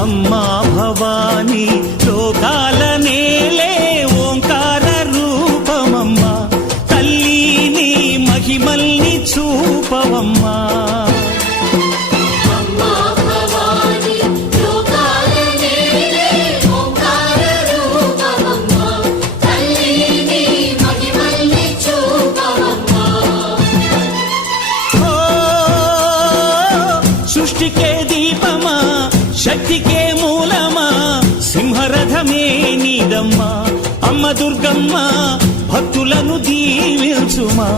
అమ్మా భవానీ లోకాల నేలే ఓంకార రూపమమ్మా, తల్లి నీ మహిమల్ని చూపవమ్మా. సృష్టికే దీపమా, శక్తికే మూలమా, సింహరథమే నీదమ్మా. అమ్మ దుర్గమ్మ భక్తులను దీవించుమా.